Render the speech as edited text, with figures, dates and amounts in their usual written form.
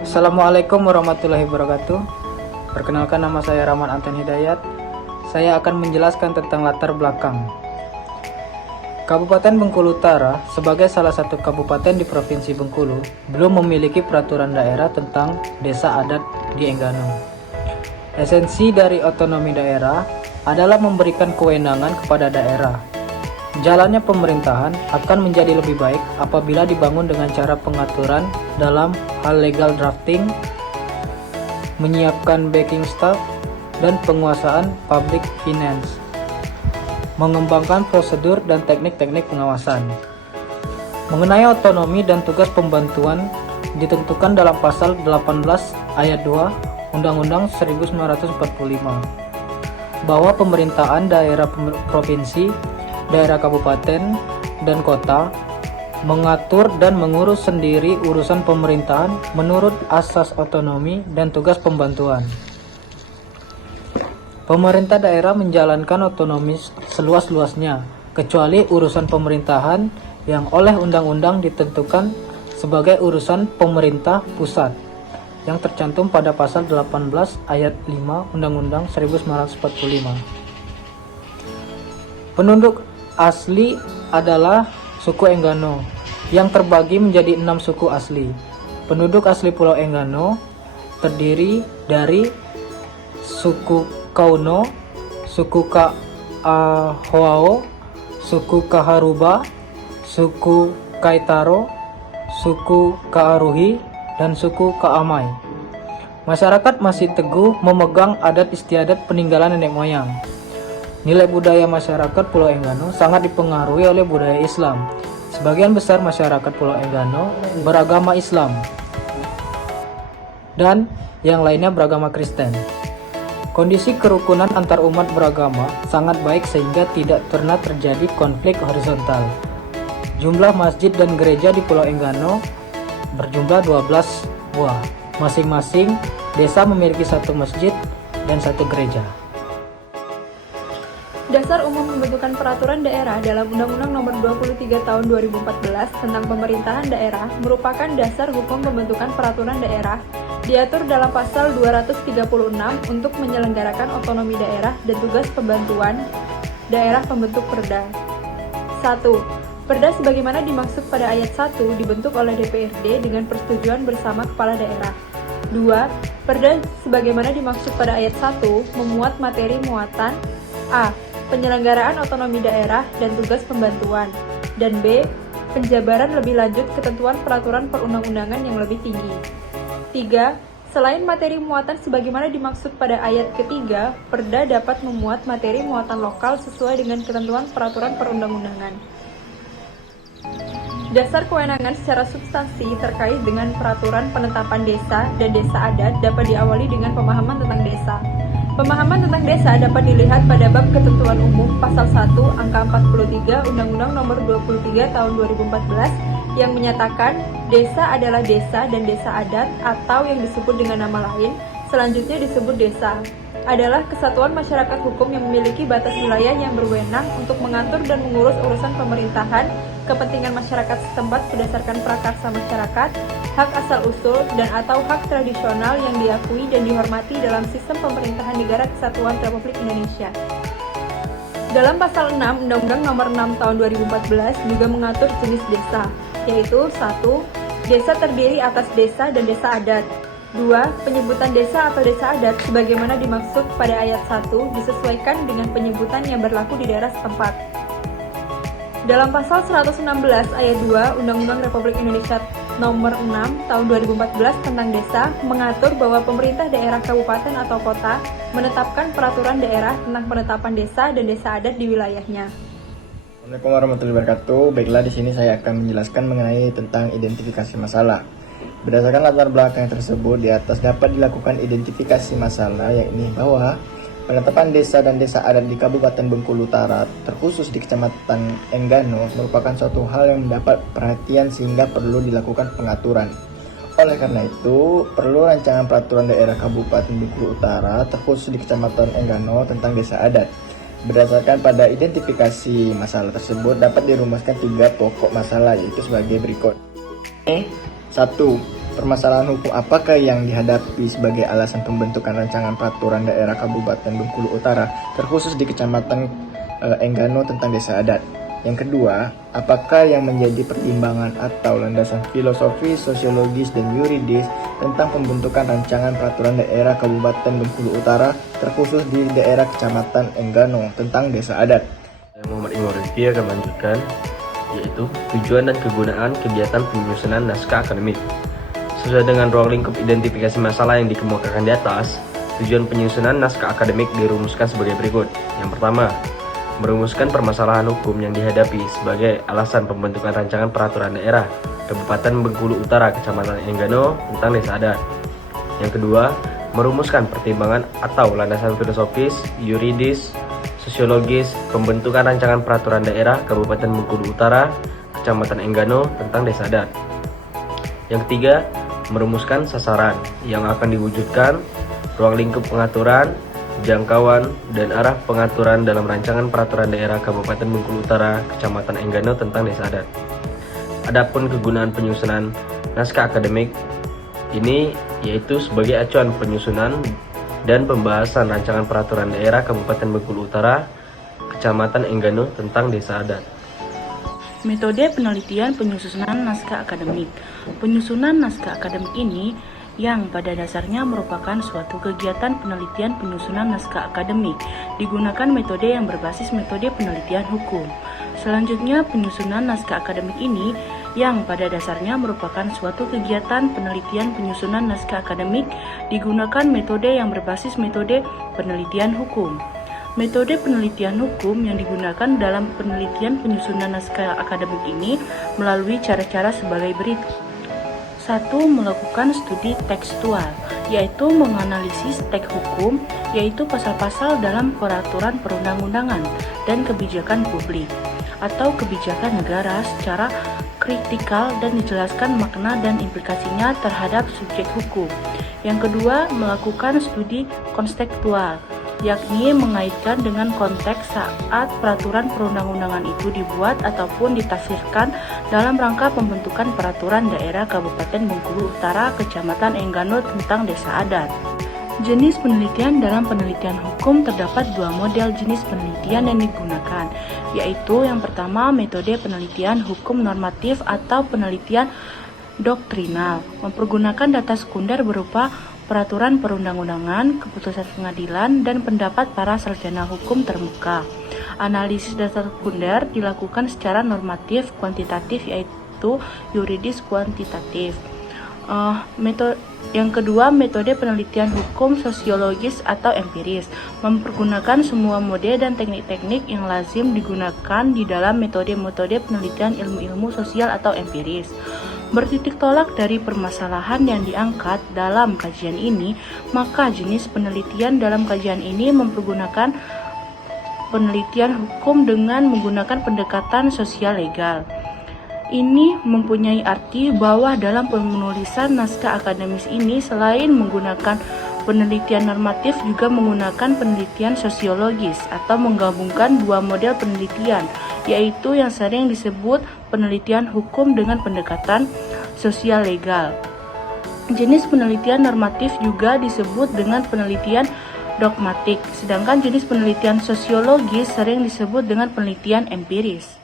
Assalamualaikum warahmatullahi wabarakatuh. Perkenalkan, nama saya Rahman Anton Hidayat. Saya akan menjelaskan tentang latar belakang. Kabupaten Bengkulu Utara sebagai salah satu kabupaten di Provinsi Bengkulu belum memiliki peraturan daerah tentang desa adat di Enggano. Esensi dari otonomi daerah adalah memberikan kewenangan kepada daerah. Jalannya pemerintahan akan menjadi lebih baik apabila dibangun dengan cara pengaturan dalam hal legal drafting, menyiapkan backing staff, dan penguasaan public finance, mengembangkan prosedur dan teknik-teknik pengawasan. Mengenai otonomi dan tugas pembantuan ditentukan dalam pasal 18 ayat 2 Undang-Undang 1945 bahwa pemerintahan daerah provinsi, daerah kabupaten, dan kota mengatur dan mengurus sendiri urusan pemerintahan menurut asas otonomi dan tugas pembantuan. Pemerintah daerah menjalankan otonomi seluas-luasnya, kecuali urusan pemerintahan yang oleh undang-undang ditentukan sebagai urusan pemerintah pusat, yang tercantum pada pasal 18 ayat 5 Undang-Undang 1945. Penduduk asli adalah suku Enggano yang terbagi menjadi 6 suku asli. Penduduk asli Pulau Enggano terdiri dari suku Kauno, suku Kahoao, suku Kaharuba, suku Kaitaro, suku Kaaruhi, dan suku Kaamai. Masyarakat masih teguh memegang adat istiadat peninggalan nenek moyang. Nilai budaya masyarakat Pulau Enggano sangat dipengaruhi oleh budaya Islam. Sebagian besar masyarakat Pulau Enggano beragama Islam dan yang lainnya beragama Kristen. Kondisi kerukunan antar umat beragama sangat baik sehingga tidak pernah terjadi konflik horizontal. Jumlah masjid dan gereja di Pulau Enggano berjumlah 12 buah. Masing-masing desa memiliki satu masjid dan satu gereja. Dasar umum pembentukan peraturan daerah dalam Undang-Undang Nomor 23 Tahun 2014 tentang Pemerintahan Daerah merupakan dasar hukum pembentukan peraturan daerah, diatur dalam pasal 236 untuk menyelenggarakan otonomi daerah dan tugas pembantuan daerah pembentuk Perda. 1. Perda sebagaimana dimaksud pada ayat 1 dibentuk oleh DPRD dengan persetujuan bersama kepala daerah. 2. Perda sebagaimana dimaksud pada ayat 1 memuat materi muatan A. Penyelenggaraan otonomi daerah dan tugas pembantuan, dan B. Penjabaran lebih lanjut ketentuan peraturan perundang-undangan yang lebih tinggi. 3. Selain materi muatan sebagaimana dimaksud pada ayat ketiga, Perda dapat memuat materi muatan lokal sesuai dengan ketentuan peraturan perundang-undangan. Dasar kewenangan secara substansi terkait dengan peraturan penetapan desa dan desa adat dapat diawali dengan pemahaman tentang desa. Pemahaman tentang desa dapat dilihat pada bab ketentuan umum pasal 1 angka 43 Undang-Undang Nomor 23 Tahun 2014 yang menyatakan desa adalah desa dan desa adat atau yang disebut dengan nama lain, selanjutnya disebut desa, adalah kesatuan masyarakat hukum yang memiliki batas wilayah yang berwenang untuk mengatur dan mengurus urusan pemerintahan, kepentingan masyarakat setempat berdasarkan prakarsa masyarakat, hak asal-usul, dan atau hak tradisional yang diakui dan dihormati dalam sistem pemerintahan Negara Kesatuan Republik Indonesia. Dalam pasal 6 Undang-Undang Nomor 6 Tahun 2014 juga mengatur jenis desa, yaitu 1. Desa terdiri atas desa dan desa adat. 2. Penyebutan desa atau desa adat sebagaimana dimaksud pada ayat 1 disesuaikan dengan penyebutan yang berlaku di daerah setempat. Dalam pasal 116 ayat 2 Undang-Undang Republik Indonesia Nomor 6 Tahun 2014 tentang desa mengatur bahwa pemerintah daerah kabupaten atau kota menetapkan peraturan daerah tentang penetapan desa dan desa adat di wilayahnya. Assalamualaikum warahmatullahi wabarakatuh. Baiklah, di sini saya akan menjelaskan mengenai tentang identifikasi masalah. Berdasarkan latar belakang tersebut, di atas dapat dilakukan identifikasi masalah, yakni bahwa penetapan desa dan desa adat di Kabupaten Bengkulu Utara, terkhusus di Kecamatan Enggano, merupakan suatu hal yang mendapat perhatian sehingga perlu dilakukan pengaturan. Oleh karena itu, perlu rancangan peraturan daerah Kabupaten Bengkulu Utara, terkhusus di Kecamatan Enggano tentang desa adat. Berdasarkan pada identifikasi masalah tersebut, dapat dirumuskan 3 pokok masalah, yaitu sebagai berikut. 1. Permasalahan hukum apakah yang dihadapi sebagai alasan pembentukan rancangan peraturan daerah Kabupaten Bengkulu Utara, terkhusus di Kecamatan Enggano tentang desa adat? Yang kedua, apakah yang menjadi pertimbangan atau landasan filosofis, sosiologis, dan yuridis tentang pembentukan rancangan peraturan daerah Kabupaten Bengkulu Utara, terkhusus di daerah Kecamatan Enggano tentang desa adat? Saya Muhammad Imam Rizky akan melanjutkan, yaitu tujuan dan kegunaan kegiatan penyusunan naskah akademik. Sesuai dengan ruang lingkup identifikasi masalah yang dikemukakan di atas, tujuan penyusunan naskah akademik dirumuskan sebagai berikut. Yang pertama, merumuskan permasalahan hukum yang dihadapi sebagai alasan pembentukan rancangan peraturan daerah Kabupaten Bengkulu Utara, Kecamatan Enggano tentang desa adat. Yang kedua, merumuskan pertimbangan atau landasan filosofis, yuridis, sosiologis pembentukan rancangan peraturan daerah Kabupaten Bengkulu Utara, Kecamatan Enggano tentang desa adat. Yang ketiga, merumuskan sasaran yang akan diwujudkan, ruang lingkup pengaturan, jangkauan, dan arah pengaturan dalam rancangan peraturan daerah Kabupaten Bengkulu Utara, Kecamatan Enggano tentang desa adat. Adapun kegunaan penyusunan naskah akademik ini yaitu sebagai acuan penyusunan dan pembahasan rancangan peraturan daerah Kabupaten Bengkulu Utara, Kecamatan Enggano tentang desa adat. Metode penelitian penyusunan naskah akademik. Penyusunan naskah akademik ini yang pada dasarnya merupakan suatu kegiatan penelitian penyusunan naskah akademik, digunakan metode yang berbasis metode penelitian hukum. Selanjutnya, penyusunan naskah akademik ini yang pada dasarnya merupakan suatu kegiatan penelitian penyusunan naskah akademik, digunakan metode yang berbasis metode penelitian hukum. Metode penelitian hukum yang digunakan dalam penelitian penyusunan naskah akademik ini melalui cara-cara sebagai berikut. 1. Melakukan studi tekstual, yaitu menganalisis teks hukum, yaitu pasal-pasal dalam peraturan perundang-undangan dan kebijakan publik atau kebijakan negara secara kritikal dan dijelaskan makna dan implikasinya terhadap subjek hukum. Yang kedua, melakukan studi konstekstual, yakni mengaitkan dengan konteks saat peraturan perundang-undangan itu dibuat ataupun ditafsirkan dalam rangka pembentukan peraturan daerah Kabupaten Bengkulu Utara, Kecamatan Enggano tentang desa adat. Jenis penelitian dalam penelitian hukum terdapat dua model jenis penelitian yang digunakan, yaitu yang pertama metode penelitian hukum normatif atau penelitian doktrinal, mempergunakan data sekunder berupa peraturan perundang-undangan, keputusan pengadilan, dan pendapat para sarjana hukum terbuka. Analisis data sekunder dilakukan secara normatif kuantitatif, yaitu yuridis kuantitatif. Yang kedua, metode penelitian hukum sosiologis atau empiris, mempergunakan semua mode dan teknik-teknik yang lazim digunakan di dalam metode-metode penelitian ilmu-ilmu sosial atau empiris. Bertitik tolak dari permasalahan yang diangkat dalam kajian ini, maka jenis penelitian dalam kajian ini mempergunakan penelitian hukum dengan menggunakan pendekatan sosial legal. Ini mempunyai arti bahwa dalam penulisan naskah akademis ini selain menggunakan penelitian normatif juga menggunakan penelitian sosiologis atau menggabungkan dua model penelitian, yaitu yang sering disebut penelitian hukum dengan pendekatan sosial legal. Jenis penelitian normatif juga disebut dengan penelitian dogmatik, sedangkan jenis penelitian sosiologis sering disebut dengan penelitian empiris.